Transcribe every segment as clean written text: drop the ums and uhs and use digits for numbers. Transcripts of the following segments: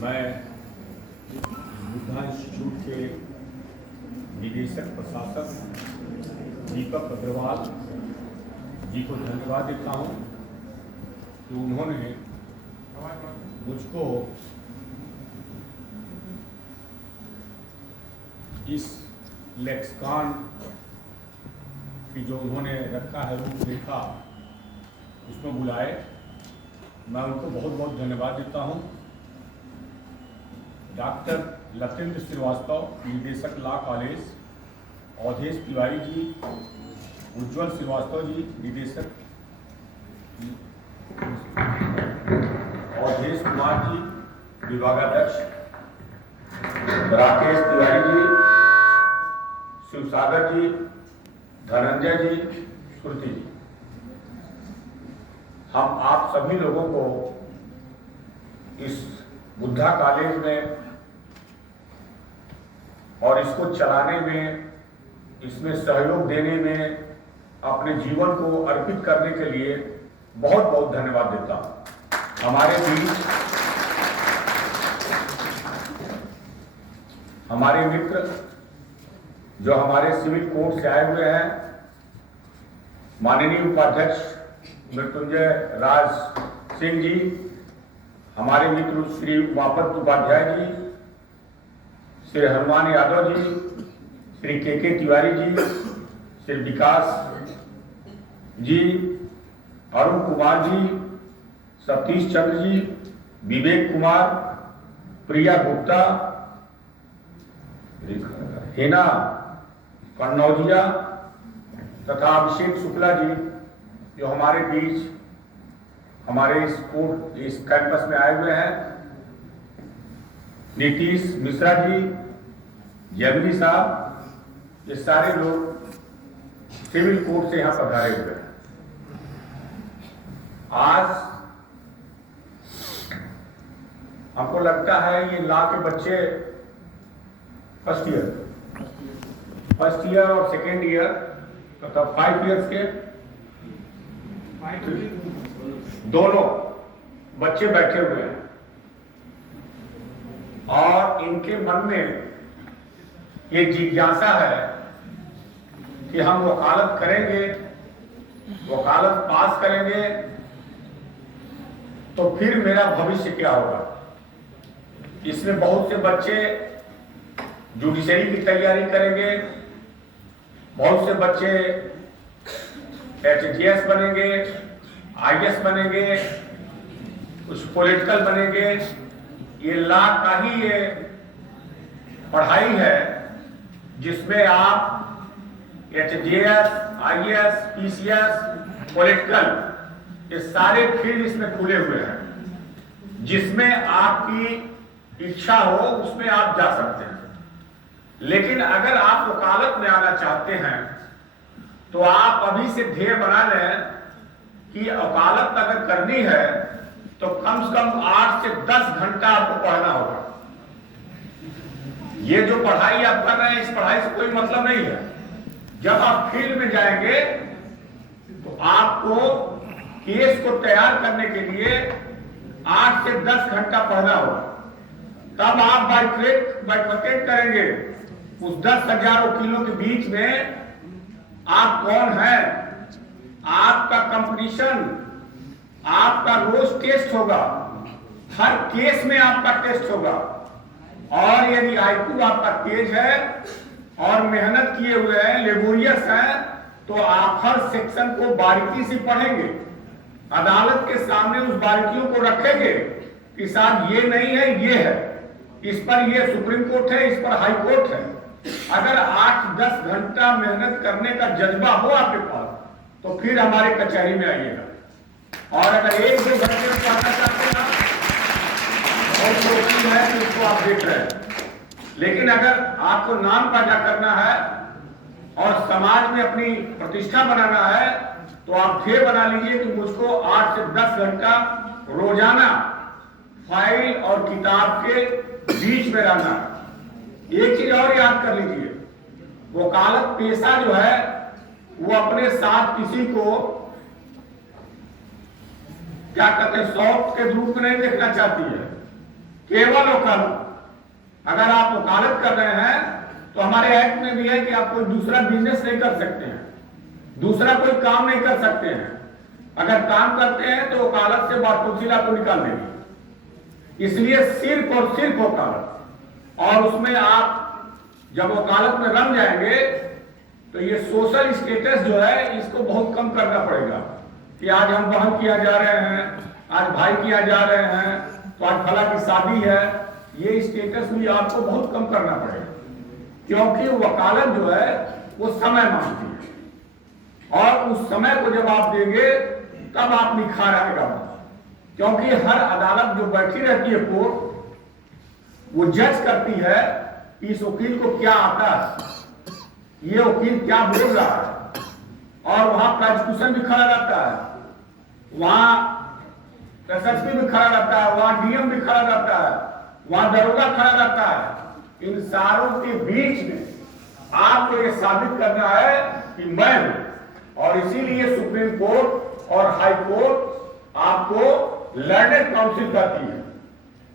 मैं बुद्धा इंस्टीट्यूट के निदेशक प्रशासक दीपक अग्रवाल जी को धन्यवाद देता हूँ कि उन्होंने मुझको इस लेक्सिकॉन की जो उन्होंने रखा है रूपरेखा उसमें बुलाए। मैं उनको बहुत बहुत धन्यवाद देता हूँ। डॉक्टर लतेंद्र श्रीवास्तव, निदेशक लॉ कॉलेज, अवधेश तिवारी जी, उज्ज्वल श्रीवास्तव जी, निदेशक अवधेश कुमार जी, विभागाध्यक्ष, राकेश तिवारी जी, शिवसागर जी, धनंजय जी, श्रुति जी, हम आप सभी लोगों को इस बुद्धा कॉलेज में और इसको चलाने में, इसमें सहयोग देने में, अपने जीवन को अर्पित करने के लिए बहुत बहुत धन्यवाद देता हूं। हमारे बीच हमारे मित्र जो हमारे सिविल कोर्ट से आए हुए हैं, माननीय उपाध्यक्ष मृत्युंजय राज सिंह जी, हमारे मित्र श्री उमापत उपाध्याय जी, श्री हनुमान यादव जी, श्री के तिवारी जी, श्री विकास जी, अरुण कुमार जी, सतीश चंद्र जी, विवेक कुमार, प्रिया गुप्ता, हेना कन्नौजिया तथा अभिषेक शुक्ला जी जो हमारे बीच हमारे इस कैंपस में आए हुए हैं, नीतीश मिश्रा जी, जैमिनी साहब, ये सारे लोग सिविल कोर्ट से यहाँ पधारे हुए हैं। आज हमको लगता है ये लॉ के बच्चे फर्स्ट ईयर और सेकेंड ईयर तथा 5 इयर्स के दोनों बच्चे बैठे हुए हैं और इनके मन में ये जिज्ञासा है कि हम वकालत करेंगे, वकालत पास करेंगे तो फिर मेरा भविष्य क्या होगा। इसमें बहुत से बच्चे जुडिशरी की तैयारी करेंगे, बहुत से बच्चे HGS बनेंगे, IS बनेंगे, कुछ पॉलिटिकल बनेंगे। ये लॉ का ही ये पढ़ाई है जिसमें आप HGS, IS, PCS, पॉलिटिकल, ये सारे फील्ड इसमें खुले हुए हैं। जिसमें आपकी इच्छा हो उसमें आप जा सकते हैं। लेकिन अगर आप वकालत में आना चाहते हैं तो आप अभी से ध्येय बना लें कि वकालत अगर करनी है तो कम से कम 8 से 10 घंटा आपको पढ़ना होगा। ये जो पढ़ाई आप कर रहे हैं, इस पढ़ाई से कोई मतलब नहीं है। जब आप फील्ड में जाएंगे तो आपको केस को तैयार करने के लिए 8 से 10 घंटा पढ़ना होगा। तब आप बाइफरकेट करेंगे उस 10,000 वकीलों के बीच में आप कौन है। आपका कंपटीशन, आपका रोज टेस्ट होगा, हर केस में आपका टेस्ट होगा। और यदि IQ आपका तेज है और मेहनत किए हुए हैं, लेबोरियस हैं, तो आप हर सेक्शन को बारीकी से पढ़ेंगे, अदालत के सामने उस बारीकियों को रखेंगे कि साहब ये नहीं है, ये है, इस पर ये सुप्रीम कोर्ट है, इस पर हाई कोर्ट है। अगर 8-10 घंटा मेहनत करने का जज्बा हो आपके पास तो फिर हमारे कचहरी में आइएगा। और अगर 1-2 घंटे में पढ़ना चाहते हैं बहुत मुश्किल है तो इसको आप देख रहे हैं। लेकिन अगर आपको नाम पैदा करना है और समाज में अपनी प्रतिष्ठा बनाना है तो आप ध्येय बना लीजिए कि मुझको 8 से 10 घंटा रोजाना फाइल और किताब के बीच में रहना। एक चीज और याद कर लीजिए, वकालत पेशा जो है वो अपने साथ किसी को क्या कहते हैं शौक के रूप में नहीं देखना चाहती है केवल वकालत। अगर आप वकालत कर रहे हैं तो हमारे एक्ट में भी है कि आप कोई दूसरा बिजनेस नहीं कर सकते हैं, दूसरा कोई काम नहीं कर सकते हैं। अगर काम करते हैं तो वकालत से बार तौसील आपको निकाल देगी। इसलिए सिर्फ और सिर्फ वकालत। और उसमें आप जब वकालत में रम जाएंगे तो ये सोशल स्टेटस जो है इसको बहुत कम करना पड़ेगा कि आज हम बहन किया जा रहे हैं, आज भाई किया जा रहे हैं, तो आज फला की शादी है। ये स्टेटस भी आपको बहुत कम करना पड़ेगा, क्योंकि वकालत जो है वो समय मांगती है और उस समय को जब आप देंगे तब आप निखार आएगा। क्योंकि हर अदालत जो बैठी रहती है कोर्ट, वो जज करती है इस वकील को क्या आता है, ये वकील क्या बोल रहा है, और वहां प्रोसिक्यूशन भी खड़ा रहता है, वहां एसएसपी भी खड़ा रहता है, वहां डीएम भी खड़ा रहता है, वहां दरोगा खड़ा रहता है। इन सारों के बीच में आपको ये साबित करना है कि मैं हूं। और इसीलिए सुप्रीम कोर्ट और हाई कोर्ट आपको लर्नेड काउंसिल करती है।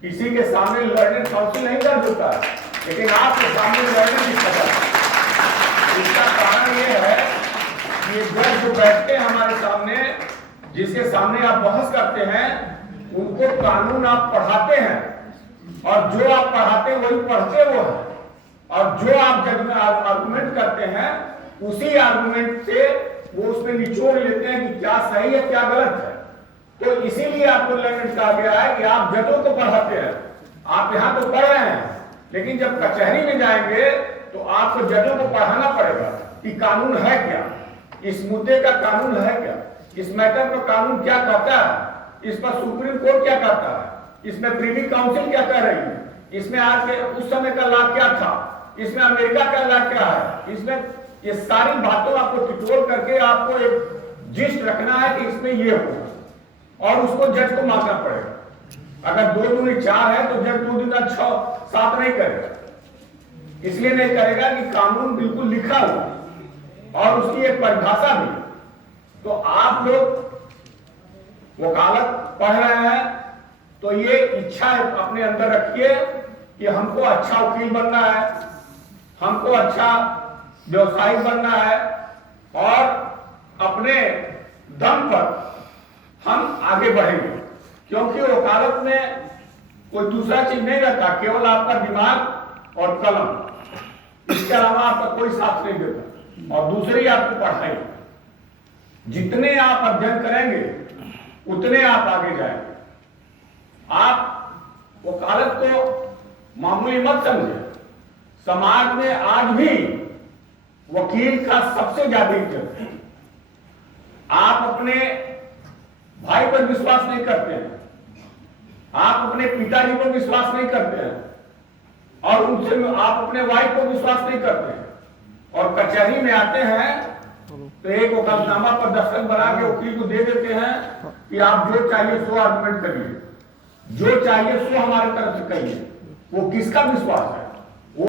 किसी के सामने लर्नेड काउंसिल नहीं कर देता है, लेकिन आपके सामने लर्नेड नहीं करता है। इसका कारण ये है कि जज जो बैठते हैं हमारे सामने, जिसके सामने आप बहस करते हैं, उनको कानून आप पढ़ाते हैं, और जो आप पढ़ाते हैं वही पढ़ते वो है, और जो आप जज में आर्गुमेंट करते हैं उसी आर्गुमेंट से वो उसमें निचोड़ लेते हैं कि क्या सही है क्या गलत है। तो इसीलिए आपको लर्नेड कहा गया है कि आप जजों को पढ़ाते हैं। आप यहां तो पढ़ रहे हैं, लेकिन जब कचहरी में जाएंगे तो आपको जजों को पढ़ाना पड़ेगा कि कानून है क्या, इस मुद्दे का कानून है क्या, इस मैटर पर कानून क्या कहता है, इस पर सुप्रीम कोर्ट क्या कहता है, इसमें प्रीवी काउंसिल क्या कह रही है, इसमें आज के उस समय का लॉ क्या था, इसमें अमेरिका का लॉ क्या है, इसमें ये सारी बातों आपको टिटोल करके आपको एक जिस्ट रखना है कि इसमें ये हो, और उसको जज को मानना पड़ेगा। अगर 2 दूनी 4 है तो जज 2 दूना 6 7 नहीं करेगा। इसलिए नहीं करेगा कि कानून बिल्कुल लिखा हुआ और उसकी एक परिभाषा भी। तो आप लोग वकालत पढ़ रहे हैं तो ये इच्छा अपने अंदर रखिए कि हमको अच्छा वकील बनना है, हमको अच्छा व्यवसायिक बनना है, और अपने दम पर हम आगे बढ़ेंगे। क्योंकि वकालत में कोई दूसरा चीज नहीं रहता, केवल आपका दिमाग और कलम, इसके अलावा आपका कोई साथ नहीं देता। और दूसरी आपकी पढ़ाई, जितने आप अध्ययन करेंगे उतने आप आगे जाएंगे। आप वकालत को मामूली मत समझे। समाज में आज भी वकील का सबसे ज्यादा इज्जत है। आप अपने भाई पर विश्वास नहीं करते हैं, आप अपने पिताजी पर विश्वास नहीं करते हैं, और उनसे आप अपने वाइफ पर विश्वास नहीं करते हैं, और कचहरी में आते हैं तो एक वकालतनामा पर दस्तखत बना के वकील को दे देते हैं कि आप जो चाहिए सो आर्गुमेंट करिए, जो चाहिए सो हमारे तरफ से कहिए। वो किसका विश्वास है?